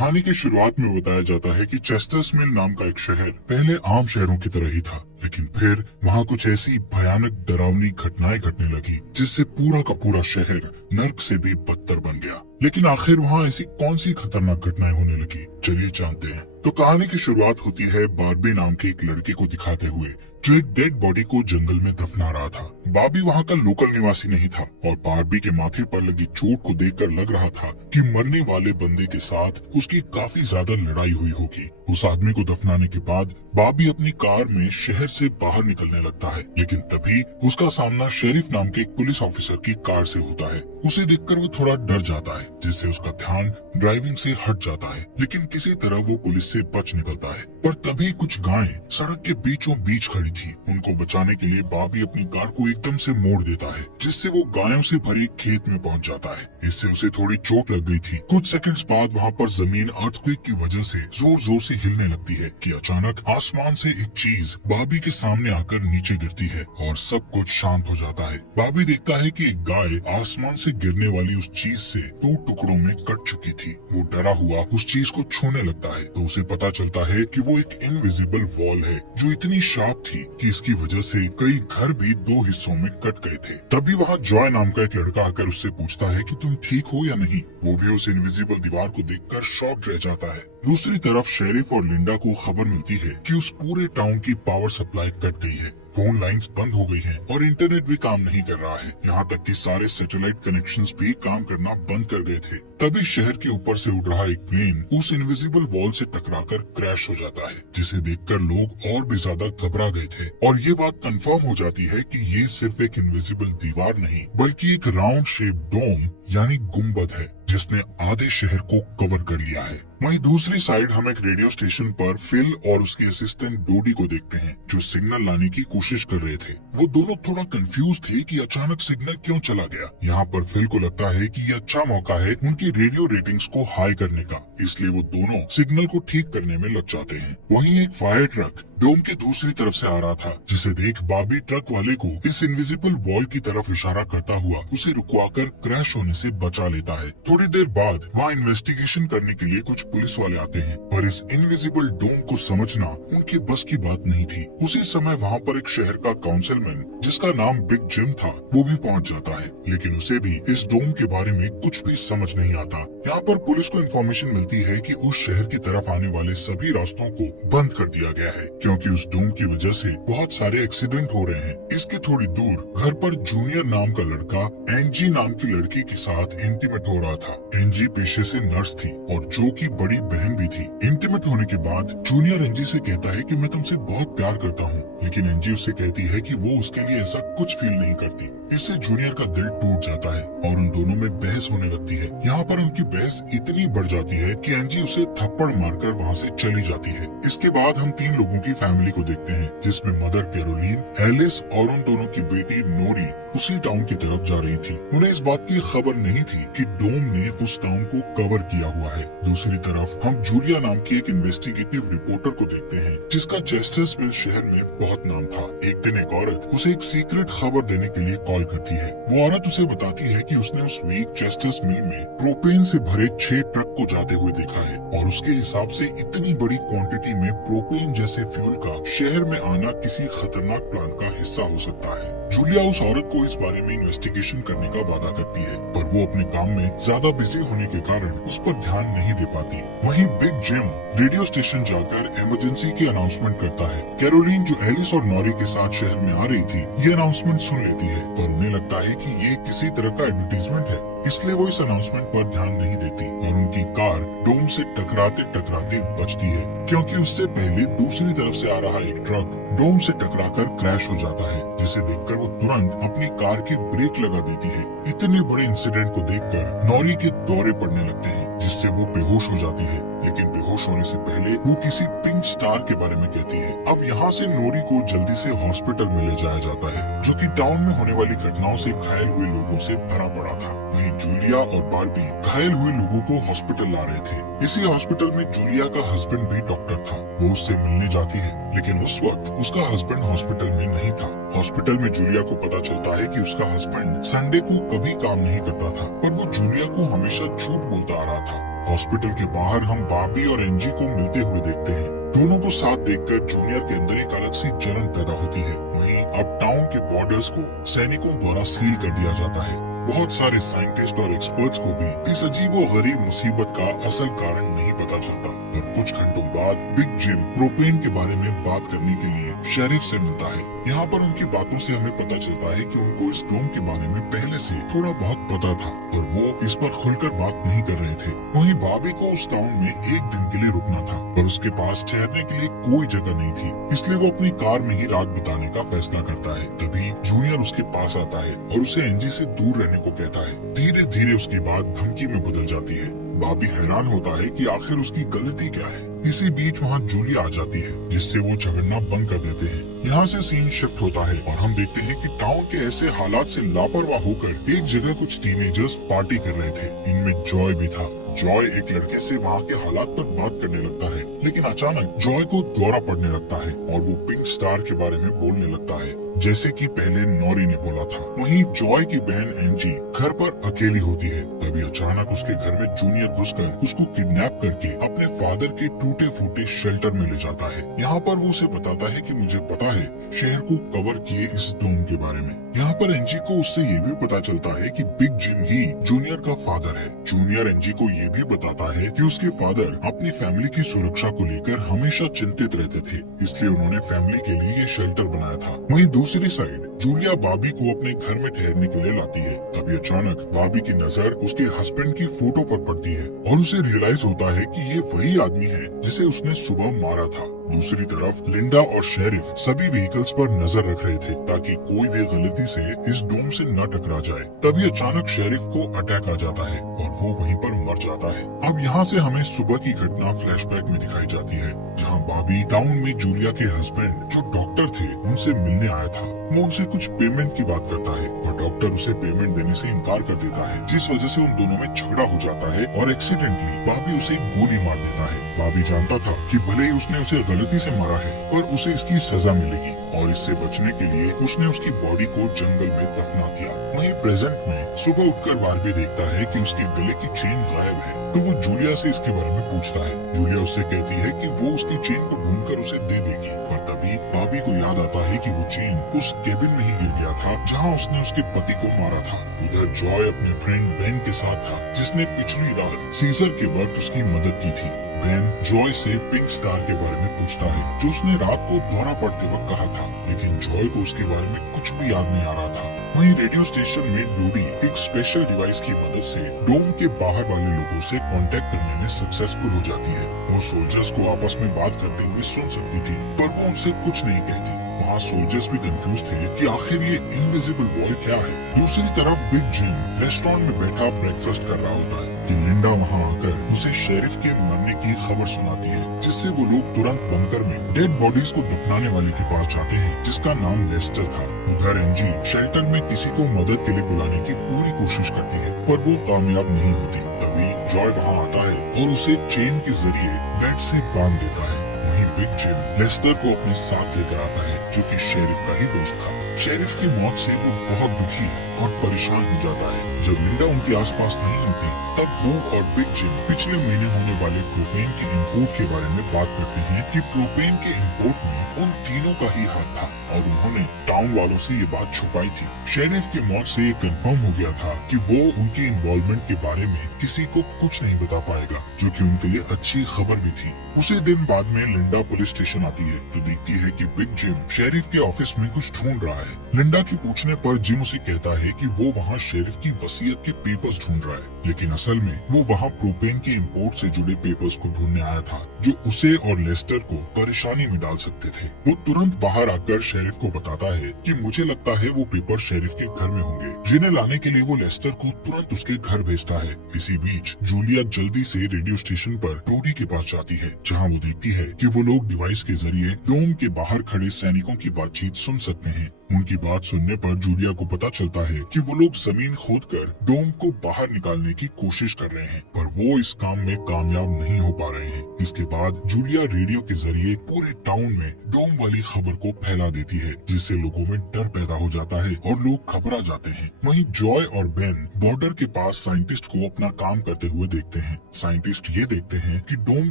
कहानी की शुरुआत में बताया जाता है कि चेस्टर्स मिल नाम का एक शहर पहले आम शहरों की तरह ही था, लेकिन फिर वहाँ कुछ ऐसी भयानक डरावनी घटनाएं घटने लगी जिससे पूरा का पूरा शहर नर्क से भी बदतर बन गया। लेकिन आखिर वहाँ ऐसी कौन सी खतरनाक घटनाएं होने लगी, चलिए जानते हैं। तो कहानी की शुरुआत होती है बार्बी नाम के एक लड़के को दिखाते हुए जो एक डेड बॉडी को जंगल में दफना रहा था। बार्बी वहाँ का लोकल निवासी नहीं था और बार्बी के माथे पर लगी चोट को देखकर लग रहा था कि मरने वाले बंदे के साथ उसकी काफी ज्यादा लड़ाई हुई होगी। उस आदमी को दफनाने के बाद बार्बी अपनी कार में शहर से बाहर निकलने लगता है, लेकिन तभी उसका सामना शेरिफ नाम के एक पुलिस ऑफिसर की कार से होता है। उसे देखकर वो थोड़ा डर जाता है, जिससे उसका ध्यान ड्राइविंग से हट जाता है, लेकिन किसी तरह वो पुलिस से बच निकलता है। पर तभी कुछ गायें सड़क के बीचों बीच खड़ी थी। उनको बचाने के लिए बार्बी अपनी कार को एकदम से मोड़ देता है, जिससे वो गायों से भरे खेत में पहुंच जाता है। इससे उसे थोड़ी चोट लग गई थी। कुछ सेकंड्स बाद वहाँ पर जमीन अर्थक्वेक की वजह से जोर जोर से हिलने लगती है कि अचानक आसमान से एक चीज बार्बी के सामने आकर नीचे गिरती है और सब कुछ शांत हो जाता है। बार्बी देखता है कि एक गाय आसमान से गिरने वाली उस चीज से 2 टुकड़ों में कट चुकी थी। वो डरा हुआ उस चीज को छूने लगता है तो उसे पता चलता है कि वो एक इनविजिबल वॉल है जो इतनी शार्प थी कि इसकी वजह से कई घर भी 2 हिस्सों में कट गए थे। तभी वहाँ जॉय नाम का एक लड़का आकर उससे पूछता है कि तुम ठीक हो या नहीं। वो भी उस इनविजिबल दीवार को देखकर शॉक्ड रह जाता है। दूसरी तरफ शेरिफ और लिंडा को खबर मिलती है कि उस पूरे टाउन की पावर सप्लाई कट गई है, फोन लाइंस बंद हो गई हैं और इंटरनेट भी काम नहीं कर रहा है। यहाँ तक कि सारे सैटेलाइट कनेक्शंस भी काम करना बंद कर गए थे। तभी शहर के ऊपर से उड़ रहा एक प्लेन उस इनविजिबल वॉल से टकराकर क्रैश हो जाता है, जिसे देखकर लोग और भी ज्यादा घबरा गए थे और ये बात कंफर्म हो जाती है कि ये सिर्फ एक इनविजिबल दीवार नहीं बल्कि एक राउंड शेप डोम यानी गुम्बद है जिसने आधे शहर को कवर कर लिया है। वहीं दूसरी साइड हम एक रेडियो स्टेशन पर फिल और उसकी असिस्टेंट डोडी को देखते हैं जो सिग्नल लाने की कोशिश कर रहे थे। वो दोनों थोड़ा कंफ्यूज थे कि अचानक सिग्नल क्यों चला गया। यहाँ पर फिल को लगता है कि ये अच्छा मौका है उनकी रेडियो रेटिंग्स को हाई करने का, इसलिए वो दोनों सिग्नल को ठीक करने में लग जाते हैं। वहीं एक फायर ट्रक डोम के दूसरी तरफ से आ रहा था, जिसे देख बार्बी ट्रक वाले को इस इनविजिबल वॉल की तरफ इशारा करता हुआ उसे रुकवाकर क्रैश होने से बचा लेता है। थोड़ी देर बाद वहाँ इन्वेस्टिगेशन करने के लिए कुछ पुलिस वाले आते हैं, पर इस इनविजिबल डोम को समझना उनके बस की बात नहीं थी। उसी समय वहाँ पर एक शहर का काउंसिलमैन जिसका नाम बिग जिम था वो भी पहुँच जाता है, लेकिन उसे भी इस डोम के बारे में कुछ भी समझ नहीं आता। यहाँ पर पुलिस को इन्फॉर्मेशन मिलती है कि उस शहर की तरफ आने वाले सभी रास्तों को बंद कर दिया गया है क्योंकि उस डोम की वजह से बहुत सारे एक्सीडेंट हो रहे हैं। इसके थोड़ी दूर घर पर जूनियर नाम का लड़का एंजी नाम की लड़की के साथ इंटीमेट हो रहा था। एंजी पेशे से नर्स थी और जो की बड़ी बहन भी थी। इंटीमेट होने के बाद जूनियर एंजी से कहता है कि मैं तुमसे बहुत प्यार करता हूँ, लेकिन एंजी उससे कहती है कि वो उसके लिए ऐसा कुछ फील नहीं करती। इससे जूनियर का दिल टूट जाता है और उन दोनों में बहस होने लगती है। यहाँ पर उनकी बहस इतनी बढ़ जाती है कि एंजी उसे थप्पड़ मारकर वहाँ से चली जाती है। इसके बाद हम 3 लोगों की फैमिली को देखते हैं, जिसमें मदर कैरोलीन, एलिस और उन दोनों की बेटी नोरी उसी टाउन की तरफ जा रही थी। उन्हें इस बात की खबर नहीं थी कि डोम ने उस टाउन को कवर किया हुआ है। दूसरी तरफ हम जूलिया नाम की एक इन्वेस्टिगेटिव रिपोर्टर को देखते हैं जिसका चेस्टर्स मिल शहर में बहुत नाम था। एक दिन एक औरत उसे एक सीक्रेट खबर देने के लिए कॉल करती है। वो औरत उसे बताती है कि उसने उस वीक चेस्टर्स मिल में प्रोपेन से भरे 6 ट्रक को जाते हुए देखा है और उसके हिसाब से इतनी बड़ी क्वांटिटी में प्रोपेन जैसे फ्यूल का शहर में आना किसी खतरनाक प्लान का हिस्सा हो सकता है। जूलिया उस औरत को इस बारे में इन्वेस्टिगेशन करने का वादा करती है, पर वो अपने काम में ज्यादा बिजी होने के कारण उस पर ध्यान नहीं दे पाती। वहीं बिग जिम रेडियो स्टेशन जाकर इमरजेंसी की अनाउंसमेंट करता है। कैरोलीन जो एलिस और नॉरी के साथ शहर में आ रही थी ये अनाउंसमेंट सुन लेती है, पर उन्हें लगता है कि ये किसी तरह का एडवर्टीजमेंट है, इसलिए वो इस अनाउंसमेंट पर ध्यान नहीं देती और उनकी कार डोम से टकराते टकराते बचती है क्योंकि उससे पहले दूसरी तरफ से आ रहा एक ट्रक डोम से टकराकर क्रैश हो जाता है, जिसे देखकर वो तुरंत अपनी कार की ब्रेक लगा देती है। इतने बड़े इंसिडेंट को देखकर नॉरी के दौरे पड़ने लगते हैं, जिससे वो बेहोश हो जाती है, लेकिन बेहोश होने से पहले वो किसी पिंक स्टार के बारे में कहती है। अब यहाँ से नोरी को जल्दी से हॉस्पिटल में ले जाया जाता है, जो कि टाउन में होने वाली घटनाओं से घायल हुए लोगों से भरा पड़ा था। वहीं जूलिया और बार्बी घायल हुए लोगों को हॉस्पिटल ला रहे थे। इसी हॉस्पिटल में जूलिया का हस्बैंड भी डॉक्टर था। वो उससे मिलने जाती है, लेकिन उस वक्त उसका हस्बैंड हॉस्पिटल में नहीं था। हॉस्पिटल में जूलिया को पता चलता है कि उसका हस्बैंड संडे को कभी काम नहीं करता था, पर वो जूलिया को हमेशा झूठ बोलता आ रहा था। हॉस्पिटल के बाहर हम बॉबी और एंजी को मिलते हुए देखते हैं। दोनों को साथ देखकर जूनियर के अंदर एक अलग सी जलन पैदा होती है। वहीं अब टाउन के बॉर्डर्स को सैनिकों द्वारा सील कर दिया जाता है। बहुत सारे साइंटिस्ट और एक्सपर्ट्स को भी इस अजीबो गरीब मुसीबत का असल कारण नहीं पता चलता। पर कुछ घंटों बाद बिग जिम प्रोपेन के बारे में बात करने के लिए शेरिफ से मिलता है। यहाँ पर उनकी बातों से हमें पता चलता है कि उनको इस डोम के बारे में पहले से थोड़ा बहुत पता था, पर वो इस पर खुलकर बात नहीं कर रहे थे। वहीं बॉबी को उस टाउन में एक दिन के लिए रुकना था, पर उसके पास ठहरने के लिए कोई जगह नहीं थी, इसलिए वो अपनी कार में ही रात बिताने का फैसला करता है। तभी जूनियर उसके पास आता है और उसे एंजी से दूर रहने को कहता है। धीरे धीरे उसकी बात धमकी में बदल जाती है। बॉबी हैरान होता है कि आखिर उसकी गलती क्या है। इसी बीच वहाँ जूलिया आ जाती है, जिससे वो झगड़ना बंद कर देते हैं। यहाँ से सीन शिफ्ट होता है और हम देखते हैं कि टाउन के ऐसे हालात से लापरवाह होकर एक जगह कुछ टीनेजर्स पार्टी कर रहे थे। इनमें जॉय भी था। जॉय एक लड़के से वहाँ के हालात पर बात करने लगता है, लेकिन अचानक जॉय को दौरा पड़ने लगता है और वो पिंक स्टार के बारे में बोलने लगता है, जैसे कि पहले नॉरी ने बोला था। वहीं जॉय की बहन एंजी घर पर अकेली होती है। तभी अचानक उसके घर में जूनियर घुसकर उसको किडनैप करके अपने फादर के टूटे फूटे शेल्टर में ले जाता है। यहाँ पर वो उसे बताता है कि मुझे पता है शहर को कवर किए इस डोम के बारे में। यहाँ पर एंजी को उससे ये भी पता चलता है कि बिग जिम ही जूनियर का फादर है। जूनियर एंजी को ये भी बताता है कि उसके फादर अपनी फैमिली की सुरक्षा को लेकर हमेशा चिंतित रहते थे, इसलिए उन्होंने फैमिली के लिए ये शेल्टर बनाया था। वहीं दूसरी साइड जूलिया बॉबी को अपने घर में ठहरने के लिए लाती है। तभी अचानक बॉबी की नजर उसके हस्बैंड की फोटो पर पड़ती है और उसे रियलाइज होता है कि ये वही आदमी है जिसे उसने सुबह मारा था। दूसरी तरफ लिंडा और शेरिफ सभी व्हीकल्स पर नजर रख रहे थे ताकि कोई भी गलती से इस डोम से न टकरा जाए। तभी अचानक शेरिफ को अटैक आ जाता है और वो वहीं पर मर जाता है। अब यहाँ से हमें सुबह की घटना फ्लैशबैक में दिखाई जाती है, जहाँ बॉबी टाउन में जूलिया के हस्बैंड जो डॉक्टर थे उनसे मिलने आया था। वो उनसे कुछ पेमेंट की बात करता है और डॉक्टर उसे पेमेंट देने से इनकार कर देता है, जिस वजह से उन दोनों में झगड़ा हो जाता है और एक्सीडेंटली बॉबी उसे गोली मार देता है। बॉबी जानता था कि भले ही उसने उसे गलती से मारा है, पर उसे इसकी सजा मिलेगी और इससे बचने के लिए उसने उसकी बॉडी को जंगल में दफना दिया। वहीं प्रेजेंट में सुबह उठकर बार्बी देखता है कि उसके गले की चेन गायब है, तो वो जूलिया से इसके बारे में पूछता है। जूलिया उससे कहती है कि वो उसकी चेन को ढूंढकर उसे दे देगी, पर तभी बॉबी को याद आता है कि वो चेन उस केबिन में ही गिर गया था जहाँ उसने उसके पति को मारा था। उधर जॉय अपने फ्रेंड बेन के साथ था, जिसने पिछली रात सीजर के वक्त उसकी मदद की थी। बेन जॉय से पिंक स्टार के बारे में पूछता है, जो उसने रात को दौरा पड़ते वक्त कहा था, लेकिन जॉय को उसके बारे में कुछ भी याद नहीं आ रहा था। वहीं रेडियो स्टेशन में डोडी एक स्पेशल डिवाइस की मदद से डोम के बाहर वाले लोगों से कांटेक्ट करने में सक्सेसफुल हो जाती है। वो सोल्जर्स को आपस में बात करते हुए सुन सकती थी, पर वो उनसे कुछ नहीं कहती। वहाँ सोल्जर्स भी कंफ्यूज थे कि आखिर ये इनविजिबल वॉल क्या है। दूसरी तरफ बिग जिम रेस्टोरेंट में बैठा ब्रेकफास्ट कर रहा होता है कि लिंडा वहाँ आकर उसे शेरिफ के मरने की खबर सुनाती है, जिससे वो लोग तुरंत बंकर में डेड बॉडीज को दफनाने वाले के पास जाते हैं, जिसका नाम लेस्टर था। उधर एंजी शेल्टर में किसी को मदद के लिए बुलाने की पूरी कोशिश करती है, पर वो कामयाब नहीं होती। तभी जॉय वहाँ आता है और उसे चेन के जरिए बेड से बांध देता है। वहीं बिग जिम लेस्टर को अपने साथ लेकर आता है, जो कि शेरिफ का ही दोस्त था। शेरिफ की मौत से वो बहुत दुखी और परेशान हो जाता है। जब लिंडा उनके आसपास नहीं होती, तब वो और बिग जिम पिछले महीने होने वाले प्रोपेन के इंपोर्ट के बारे में बात करते हैं कि प्रोपेन के इंपोर्ट में उन तीनों का ही हाथ था और उन्होंने टाउन वालों से ये बात छुपाई थी। शेरिफ की मौत से ये कंफर्म हो गया था कि वो उनकी इन्वॉल्वमेंट के बारे में किसी को कुछ नहीं बता पाएगा, जो कि उनके लिए अच्छी खबर भी थी। उसी दिन बाद में लिंडा पुलिस स्टेशन आती है तो देखती है कि बिग जिम शेरिफ के ऑफिस में कुछ ढूंढ रहा है। लिंडा की पूछने पर जिम उसे कहता है कि वो वहाँ शेरिफ की वसीयत के पेपर्स ढूंढ रहा है, लेकिन असल में वो वहाँ प्रोपेन के इंपोर्ट से जुड़े पेपर्स को ढूंढने आया था, जो उसे और लेस्टर को परेशानी में डाल सकते थे। वो तुरंत बाहर आकर शेरिफ को बताता है कि मुझे लगता है वो पेपर शेरिफ के घर में होंगे, जिन्हें लाने के लिए वो लेस्टर को तुरंत उसके घर भेजता है। इसी बीच जूलिया जल्दी से रेडियो स्टेशन पर डोडी के पास जाती है, जहाँ वो देखती है कि वो लोग डिवाइस के जरिए डोम के बाहर खड़े सैनिकों की बातचीत सुन सकते हैं। उनकी बात सुनने पर जूलिया को पता चलता है कि वो लोग जमीन खोदकर डोम को बाहर निकालने की कोशिश कर रहे हैं, पर वो इस काम में कामयाब नहीं हो पा रहे हैं। इसके बाद जूलिया रेडियो के जरिए पूरे टाउन में डोम वाली खबर को फैला देती है, जिससे लोगों में डर पैदा हो जाता है और लोग घबरा जाते हैं। वहीं जॉय और बेन बॉर्डर के पास साइंटिस्ट को अपना काम करते हुए देखते हैं। साइंटिस्ट ये देखते हैं कि डोम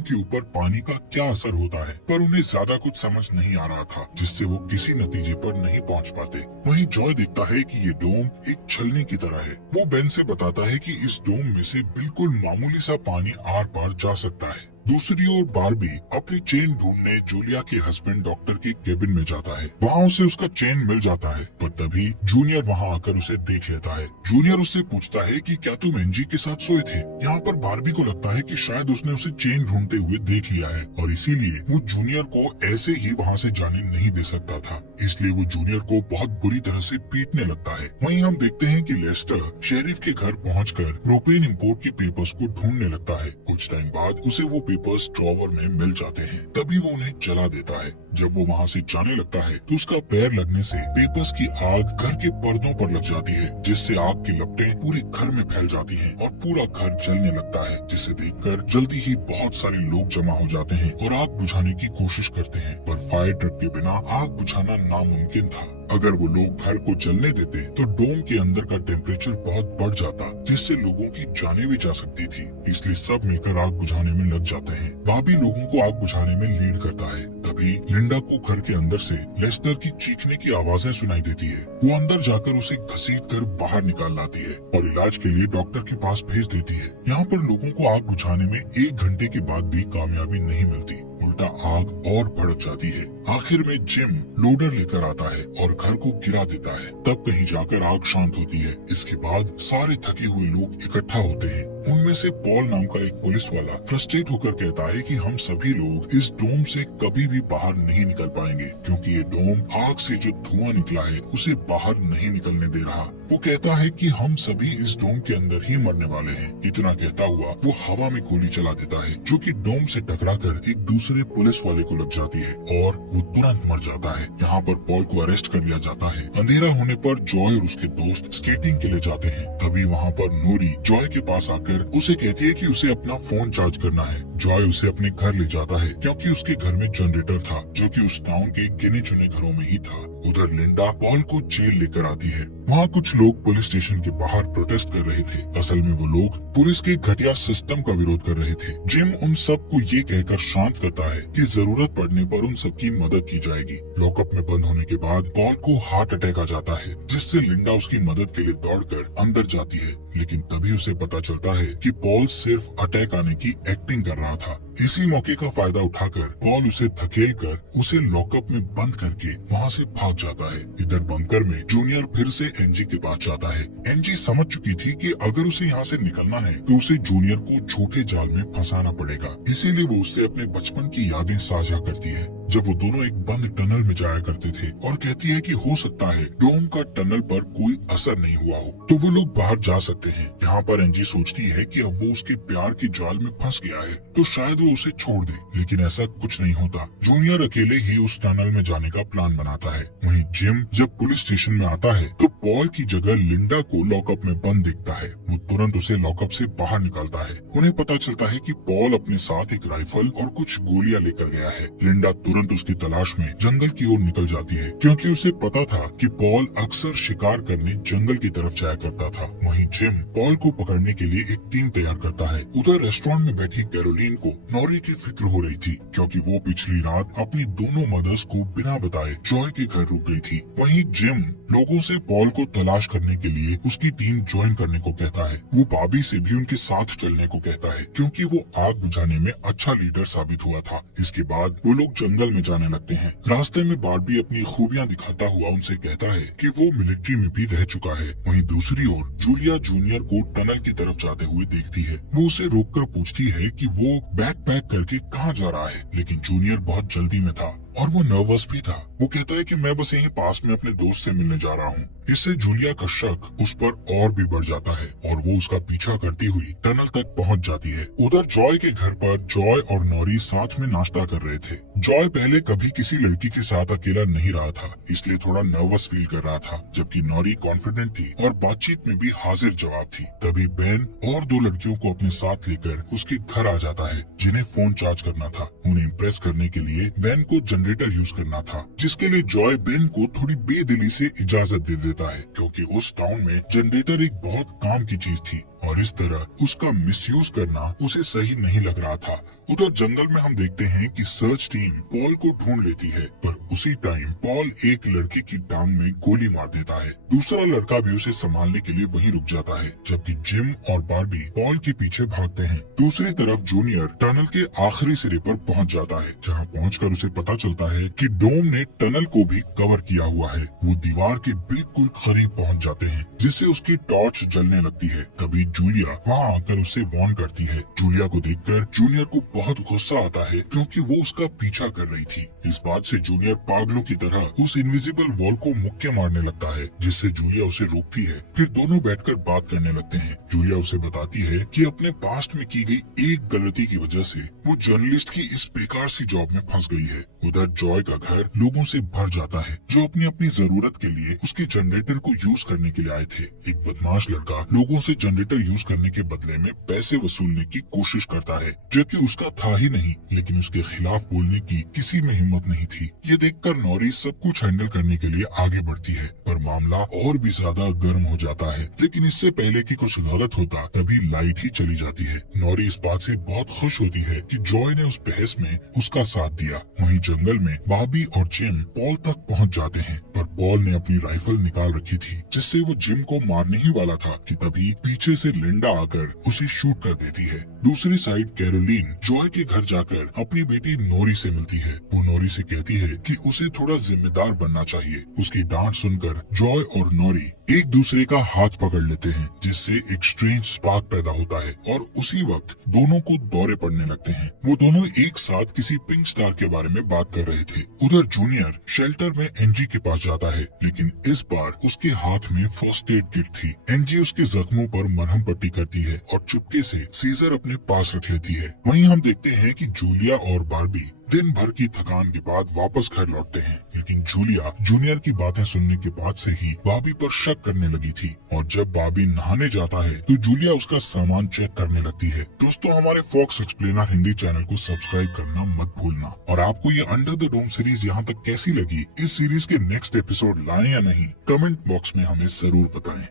के ऊपर पानी का क्या असर होता है, पर उन्हें ज्यादा कुछ समझ नहीं आ रहा था, जिससे वो किसी नतीजे पर नहीं पहुंच पाते। वहीं जॉय देखता है कि ये डोम एक छलनी की तरह है। वो बेन से बताता है कि इस डोम में से बिल्कुल मामूली सा पानी आर पार जा सकता है। दूसरी ओर बार्बी अपनी चेन ढूंढने जूलिया के हस्बैंड डॉक्टर के केबिन में जाता है। वहाँ उसे उसका चेन मिल जाता है, पर तभी जूनियर वहाँ आकर उसे देख लेता है। जूनियर उससे पूछता है कि क्या तुम एनजी के साथ सोए थे। यहाँ पर बार्बी को लगता है कि शायद उसने उसे चेन ढूंढते हुए देख लिया है और इसीलिए वो जूनियर को ऐसे ही वहाँ से जाने नहीं दे सकता था, इसलिए वो जूनियर को बहुत बुरी तरह से पीटने लगता है। वहीं हम देखते हैं कि लेस्टर शेरिफ के घर पहुंचकर प्रोपेन इंपोर्ट के पेपर्स को ढूंढने लगता है। कुछ टाइम बाद उसे वो पेपर्स ड्रॉवर में मिल जाते हैं, तभी वो उन्हें जला देता है। जब वो वहाँ से जाने लगता है तो उसका पैर लगने से पेपर्स की आग घर के पर्दों पर लग जाती है, जिससे आग की लपटें पूरे घर में फैल जाती हैं और पूरा घर जलने लगता है, जिसे देखकर जल्दी ही बहुत सारे लोग जमा हो जाते हैं और आग बुझाने की कोशिश करते हैं, पर फायर ट्रक के बिना आग बुझाना नामुमकिन था। अगर वो लोग घर को जलने देते तो डोम के अंदर का टेम्परेचर बहुत बढ़ जाता, जिससे लोगों की जानें भी जा सकती थी। इसलिए सब मिलकर आग बुझाने में लग जाते हैं। भाभी लोगों को आग बुझाने में लीड करता है। तभी लिंडा को घर के अंदर से लेस्टर की चीखने की आवाजें सुनाई देती है। वो अंदर जाकर उसे घसीट कर बाहर निकाल लाती है और इलाज के लिए डॉक्टर के पास भेज देती है। यहाँ पर लोगों को आग बुझाने में 1 घंटे के बाद भी कामयाबी नहीं मिलती, उल्टा आग और भड़क जाती है। आखिर में जिम लोडर लेकर आता है और घर को गिरा देता है। तब कहीं जाकर आग शांत होती है। इसके बाद सारे थके हुए लोग इकट्ठा होते हैं। उनमें से पॉल नाम का एक पुलिस वाला फ्रस्ट्रेट होकर कहता है कि हम सभी लोग इस डोम से कभी भी बाहर नहीं निकल पाएंगे, क्योंकि ये डोम आग से जो धुआं निकला है उसे बाहर नहीं निकलने दे रहा। वो कहता है कि हम सभी इस डोम के अंदर ही मरने वाले हैं। इतना कहता हुआ वो हवा में गोली चला देता है, जो कि डोम से टकराकर एक दूसरे पुलिस वाले को लग जाती है और वो तुरंत मर जाता है। यहाँ पर पॉल को अरेस्ट कर लिया जाता है। अंधेरा होने पर जॉय और उसके दोस्त स्केटिंग के लिए जाते हैं। तभी वहाँ पर नोरी जॉय के पास आकर उसे कहती है कि उसे अपना फोन चार्ज करना है। जॉय उसे अपने घर ले जाता है, क्योंकि उसके घर में जनरेटर था, जो कि उस टाउन के गिने चुने घरों में ही था। उधर लिंडा पॉल को जेल लेकर आती है। वहाँ कुछ लोग पुलिस स्टेशन के बाहर प्रोटेस्ट कर रहे थे। असल में वो लोग पुलिस के घटिया सिस्टम का विरोध कर रहे थे। जिम उन सबको ये कहकर शांत करता है कि जरूरत पड़ने पर उन सबकी मदद की जाएगी। लॉकअप में बंद होने के बाद पॉल को हार्ट अटैक आ जाता है, जिससे लिंडा उसकी मदद के लिए दौड़कर अंदर जाती है, लेकिन तभी उसे पता चलता है कि पॉल सिर्फ अटैक आने की एक्टिंग कर रहा था। इसी मौके का फायदा उठाकर पॉल उसे धकेलकर उसे लॉकअप में बंद करके वहाँ से भाग जाता है। इधर बंकर में जूनियर फिर से एनजी के पास जाता है। एनजी समझ चुकी थी कि अगर उसे यहाँ से निकलना है तो उसे जूनियर को झूठे जाल में फंसाना पड़ेगा, इसीलिए वो उससे अपने बचपन की यादें साझा करती है, जब वो दोनों एक बंद टनल में जाया करते थे, और कहती है कि हो सकता है डोम का टनल पर कोई असर नहीं हुआ हो तो वो लोग बाहर जा सकते हैं। यहाँ पर एनजी सोचती है कि अब वो उसके प्यार के जाल में फंस गया है तो शायद वो उसे छोड़ दे, लेकिन ऐसा कुछ नहीं होता। जूनियर अकेले ही उस टनल में जाने का प्लान बनाता है। वहीं जिम जब पुलिस स्टेशन में आता है तो पॉल की जगह लिंडा को लॉकअप में बंद दिखता है। वो तुरंत उसे लॉकअप से बाहर निकालता है। उन्हें पता चलता है कि पॉल अपने साथ एक राइफल और कुछ गोलियां लेकर गया है। लिंडा तुरंत उसकी तलाश में जंगल की ओर निकल जाती है, क्योंकि उसे पता था कि पॉल अक्सर शिकार करने जंगल की तरफ जाया करता था। वहीं जिम पॉल को पकड़ने के लिए एक टीम तैयार करता है। उधर रेस्टोरेंट में बैठी कैरोलीन को नॉरी की फिक्र हो रही थी, क्योंकि वो पिछली रात अपनी दोनों मदर्स को बिना बताए जॉय के घर रुक गई थी। वहीं जिम लोगों से पॉल को तलाश करने के लिए उसकी टीम ज्वाइन करने को कहता है। वो बाबी से भी उनके साथ चलने को कहता है, क्योंकि वो आग बुझाने में अच्छा लीडर साबित हुआ था। इसके बाद वो लोग जंगल में जाने लगते हैं। रास्ते में बार्बी अपनी खूबियां दिखाता हुआ उनसे कहता है कि वो मिलिट्री में भी रह चुका है। वहीं दूसरी ओर जूलिया जूनियर को टनल की तरफ जाते हुए देखती है। वो उसे रोककर पूछती है कि वो बैग पैक करके कहाँ जा रहा है, लेकिन जूनियर बहुत जल्दी में था और वो नर्वस भी था। वो कहता है कि मैं बस यहीं पास में अपने दोस्त से मिलने जा रहा हूँ। इससे जूलिया का शक उस पर और भी बढ़ जाता है और वो उसका पीछा करती हुई टनल तक पहुँच जाती है। उधर जॉय के घर पर जॉय और नॉरी साथ में नाश्ता कर रहे थे। जॉय पहले कभी किसी लड़की के साथ अकेला नहीं रहा था, इसलिए थोड़ा नर्वस फील कर रहा था, जबकि नॉरी कॉन्फिडेंट थी और बातचीत में भी हाजिर जवाब थी। तभी बेन और दो लड़कियों को अपने साथ लेकर उसके घर आ जाता है, जिन्हें फोन चार्ज करना था। उन्हें इम्प्रेस करने के लिए बेन को जनरेटर यूज करना था, जिसके लिए जॉय बेन को थोड़ी बेदिली से इजाजत दे देता है, क्योंकि उस टाउन में जनरेटर एक बहुत काम की चीज थी और इस तरह उसका मिसयूज करना उसे सही नहीं लग रहा था। उधर जंगल में हम देखते हैं कि सर्च टीम पॉल को ढूंढ लेती है, पर उसी टाइम पॉल एक लड़की की टांग में गोली मार देता है। दूसरा लड़का भी उसे संभालने के लिए वहीं रुक जाता है, जबकि जिम और बार्बी पॉल के पीछे भागते हैं। दूसरी तरफ जूनियर टनल के आखिरी सिरे पर पहुंच जाता है, जहां पहुंचकर उसे पता चलता है कि डोम ने टनल को भी कवर किया हुआ है। वो दीवार के बिल्कुल करीब पहुंच जाते हैं, जिससे उसकी टॉर्च जलने लगती है। तभी जूलिया वहां आकर उससे वार्न करती है। जूलिया को देखकर जूनियर को बहुत गुस्सा आता है, क्योंकि वो उसका पीछा कर रही थी। इस बात से जूनियर पागलों की तरह उस इनविजिबल वॉल को मुक्के मारने लगता है, जिससे जूलिया उसे रोकती है। फिर दोनों बैठकर बात करने लगते हैं। जूलिया उसे बताती है कि अपने पास्ट में की गई एक गलती की वजह से वो जर्नलिस्ट की इस बेकार सी जॉब में फंस गई है। उधर जॉय का घर लोगों से भर जाता है, जो अपनी अपनी जरूरत के लिए उसके जनरेटर को यूज करने के लिए आए थे। एक बदमाश लड़का लोगों से जनरेटर यूज करने के बदले में पैसे वसूलने की कोशिश करता है, जो कि उसका था ही नहीं, लेकिन उसके खिलाफ बोलने की किसी में हिम्मत नहीं थी। ये देखकर नॉरी सब कुछ हैंडल करने के लिए आगे बढ़ती है, पर मामला और भी ज्यादा गर्म हो जाता है। लेकिन इससे पहले कि कुछ गलत होता, तभी लाइट ही चली जाती है। नॉरी इस बात से बहुत खुश होती है कि जॉय ने उस बहस में उसका साथ दिया। वहीं जंगल में बॉबी और जिम पॉल तक पहुंच जाते हैं, पर पॉल ने अपनी राइफल निकाल रखी थी, जिससे वो जिम को मारने ही वाला था कि तभी पीछे से लिंडा आकर उसे शूट कर देती है। दूसरी साइड कैरोलीन जॉय के घर जाकर अपनी बेटी नोरी से मिलती है। वो नोरी से कहती है कि उसे थोड़ा जिम्मेदार बनना चाहिए। उसकी डांट सुनकर जॉय और नोरी एक दूसरे का हाथ पकड़ लेते हैं, जिससे एक स्ट्रेंज स्पार्क पैदा होता है और उसी वक्त दोनों को दौरे पड़ने लगते हैं। वो दोनों एक साथ किसी पिंक स्टार के बारे में बात कर रहे थे। उधर जूनियर शेल्टर में एनजी के पास जाता है, लेकिन इस बार उसके हाथ में फर्स्ट एड किट थी। एनजी उसके जख्मों पर मरहम पट्टी करती है और चुपके से सीजर अपने पास रख लेती है। वहीं हम देखते हैं कि जूलिया और बार्बी दिन भर की थकान के बाद वापस घर लौटते हैं, लेकिन जूलिया जूनियर की बातें सुनने के बाद से ही बॉबी पर शक करने लगी थी और जब बॉबी नहाने जाता है तो जूलिया उसका सामान चेक करने लगती है। दोस्तों, हमारे फॉक्स एक्सप्लेनर हिंदी चैनल को सब्सक्राइब करना मत भूलना। और आपको ये अंडर द डोम सीरीज यहाँ तक कैसी लगी, इस सीरीज के नेक्स्ट एपिसोड लाएं या नहीं, कमेंट बॉक्स में हमें जरूर बताएं।